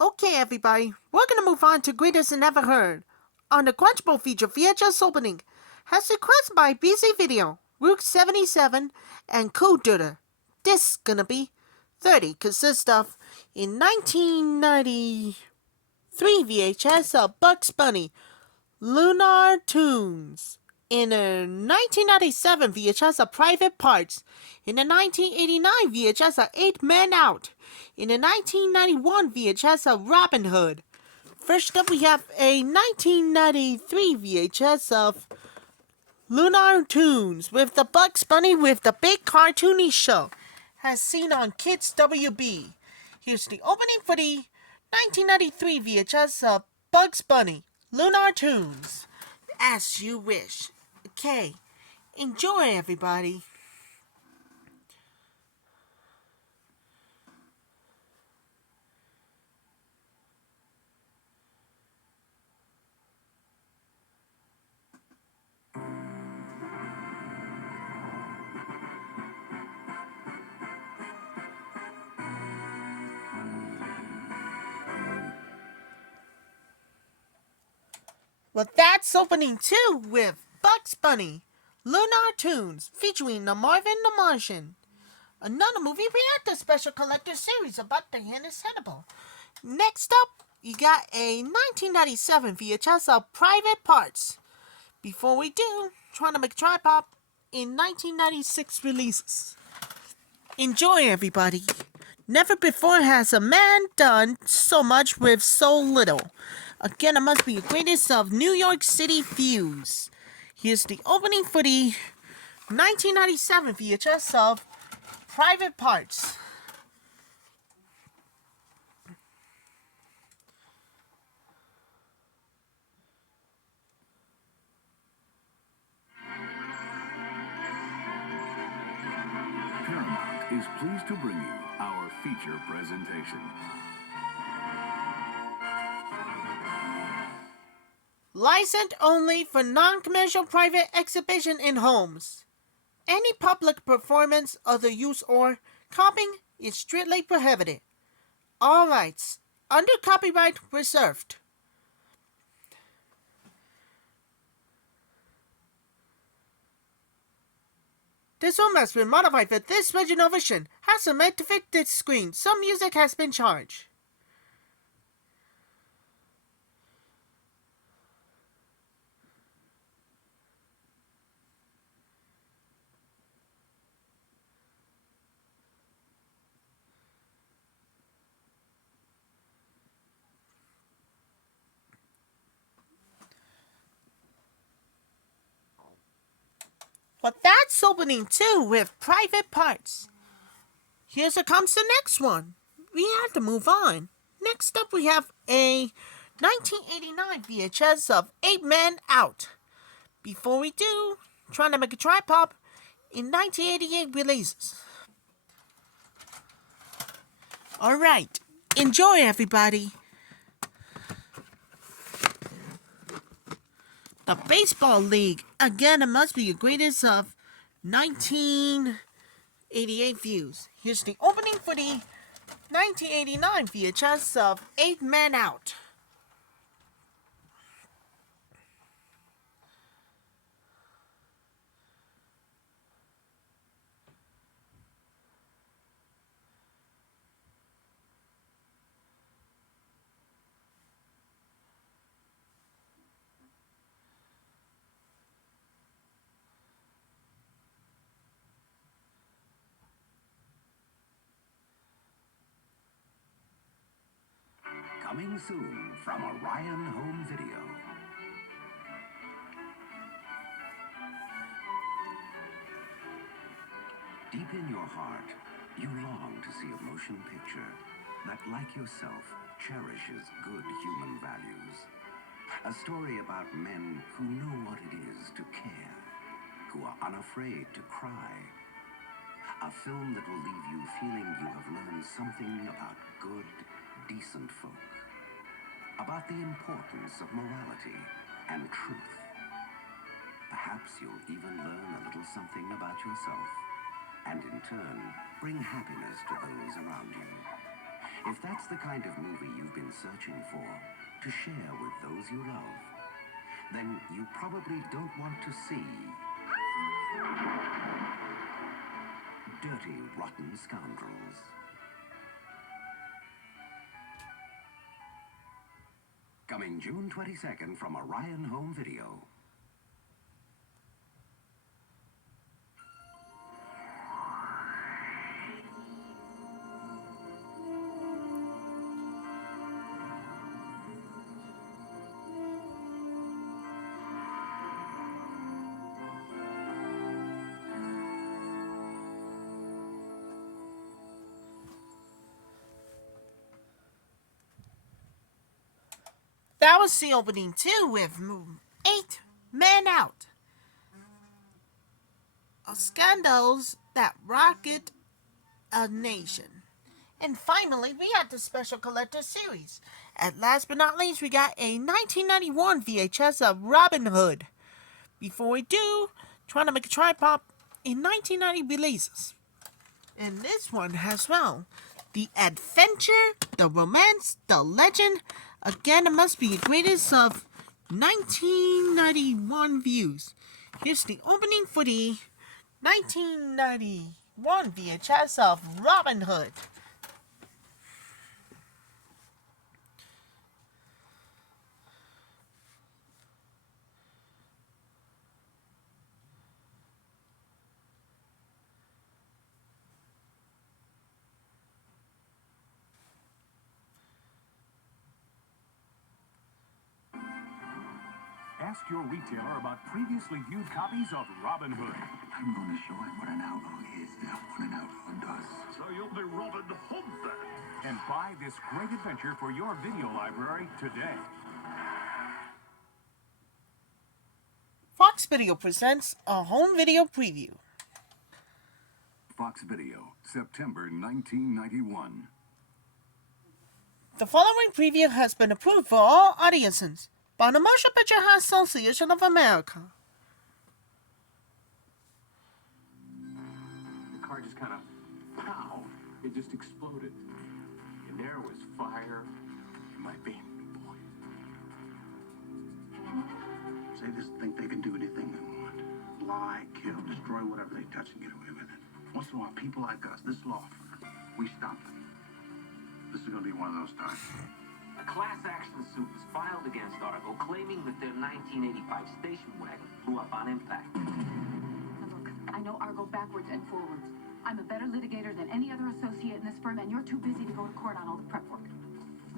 Okay, everybody, we're gonna move on to Greatest Never Heard. On the Quadruple feature VHS opening, has request by B.C.Video, Rook 77, and Coolduder. This is gonna be 30, consists of in 1993 VHS of Bugs Bunny, Lunar Tunes. In a 1997 VHS of Private Parts. In a 1989 VHS of 8 Men Out. In a 1991 VHS of Robin Hood. First up we have a 1993 VHS of Lunar Tunes with the Bugs Bunny with the big cartoony show, as seen on Kids WB. Here's the opening for the 1993 VHS of Bugs Bunny, Lunar Tunes. As you wish. Okay, enjoy everybody. Well, that's opening 2 with Bugs Bunny, Lunar Tunes, featuring the Marvin the Martian. Another movie reactor special collector series about the Hannah's Hannibal. Next up, you got a 1997 VHS of Private Parts. Before we do, trying to make tripod in 1996 releases. Enjoy, everybody. Never before has a man done so much with so little. Again, it must be the greatest of New York City views. Here's the opening for the 1997 VHS of Private Parts. Paramount is pleased to bring you our feature presentation. Licensed only for non-commercial private exhibition in homes. Any public performance, other use, or copying is strictly prohibited. All rights under copyright reserved. This film has been modified for this original version. Has been made to fit this screen. Some music has been charged. But that's opening 2 with Private Parts. Here comes the next one. We have to move on. Next up we have a 1989 VHS of 8 Men Out. Before we do, trying to make a tripod in 1988 releases. Alright, enjoy everybody. The Baseball League. Again, it must be the greatest of 1988 views. Here's the opening for the 1989 VHS of 8 Men Out. Coming soon from Orion Home Video. Deep in your heart, you long to see a motion picture that, like yourself, cherishes good human values. A story about men who know what it is to care, who are unafraid to cry. A film that will leave you feeling you have learned something about good, decent folk. About the importance of morality and truth. Perhaps you'll even learn a little something about yourself, and in turn, bring happiness to those around you. If that's the kind of movie you've been searching for, to share with those you love, then you probably don't want to see Dirty, Rotten Scoundrels. Coming June 22nd from Orion Home Video. That was the opening too with 8 Men Out. Scandals that rocket a nation. And finally, we had the special collector series. And last but not least, we got a 1991 VHS of Robin Hood. Before we do, trying to make a tripod in 1990 releases. And this one as well. The adventure, the romance, the legend. Again, it must be the greatest of 1991 views. Here's the opening for the 1991 VHS of Robin Hood. Ask your retailer about previously viewed copies of Robin Hood. I'm going to show him what an outlaw is, what an outlaw does. So you'll be Robin Hood then. And buy this great adventure for your video library today. Fox Video presents a home video preview. Fox Video, September 1991. The following preview has been approved for all audiences by the Motion Picture Association of America. The car just kind of, pow, it just exploded. And there was fire in my baby boy. Sadists think they can do anything they want. Lie, kill, destroy whatever they touch and get away with it. Once in a while, people like us, this law firm, we stop them. This is going to be one of those times. A class action suit was filed against Argo, claiming that their 1985 station wagon blew up on impact. Now look, I know Argo backwards and forwards. I'm a better litigator than any other associate in this firm, and you're too busy to go to court on all the prep work.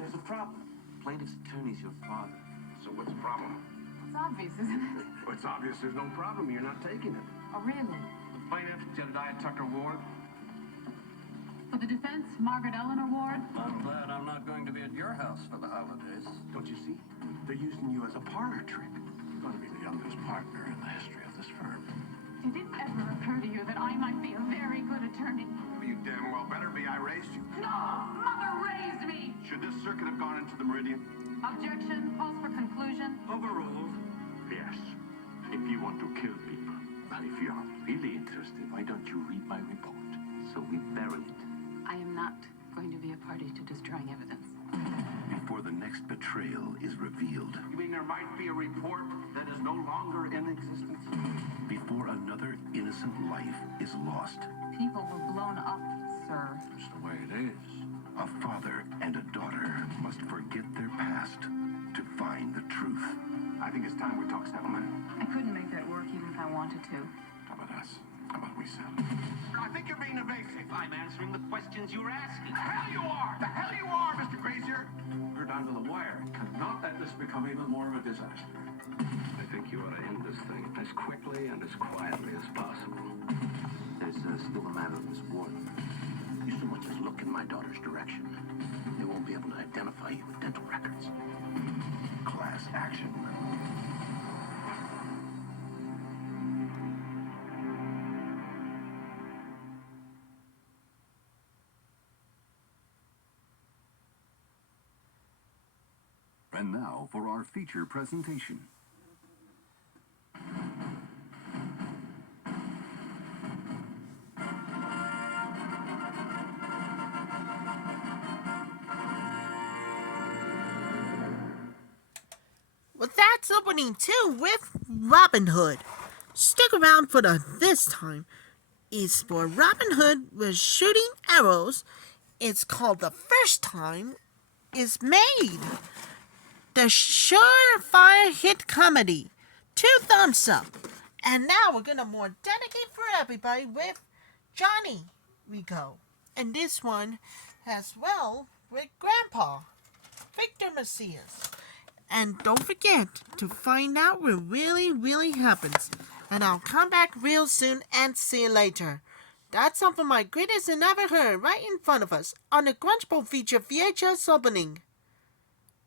There's a problem. Plaintiff's attorney's your father. So what's the problem? It's obvious, isn't it? Well, it's obvious there's no problem. You're not taking it. Oh, really? The plaintiff, Jedediah Tucker Ward. For the defense, Margaret Eleanor Ward. I'm glad I'm not going to be at your house for the holidays. Don't you see? They're using you as a parlor trick. You're going to be the youngest partner in the history of this firm. Did it ever occur to you that I might be a very good attorney? Well, you damn well better be. I raised you. No! Mother raised me! Should this circuit have gone into the Meridian? Objection. Calls for conclusion. Overruled. Yes. If you want to kill people, and if you're really interested, why don't you read my report? So we bury it. I am not going to be a party to destroying evidence. Before the next betrayal is revealed, You mean there might be a report that is no longer in existence? before another innocent life is lost, People were blown up, sir. That's the way it is. a father and a daughter must forget their past to find the truth. I think it's time we talk settlement. I couldn't make that work even if I wanted to. How about us? How about we settle? I think you're being evasive. I'm answering the questions you're asking. The hell you are! The hell you are, Mr. Grazier! We're down to the wire. Cannot let this become even more of a disaster. I think you ought to end this thing as quickly and as quietly as possible. There's still a matter of Miss Ward. You so much as look in my daughter's direction. They won't be able to identify you with dental records. Class action. And now for our feature presentation. that's opening 2 with Robin Hood. Stick around for the this time. It's for Robin Hood with shooting arrows. It's called The First Time Is Made. The surefire hit comedy. 2 thumbs up. And now we're gonna more dedicate for everybody with Johnny Rico. And this one as well with Grandpa, Victor Macias. And don't forget to find out what really happens. And I'll come back real soon and see you later. That's some of my greatest and ever heard right in front of us on the Quadruple feature VHS opening.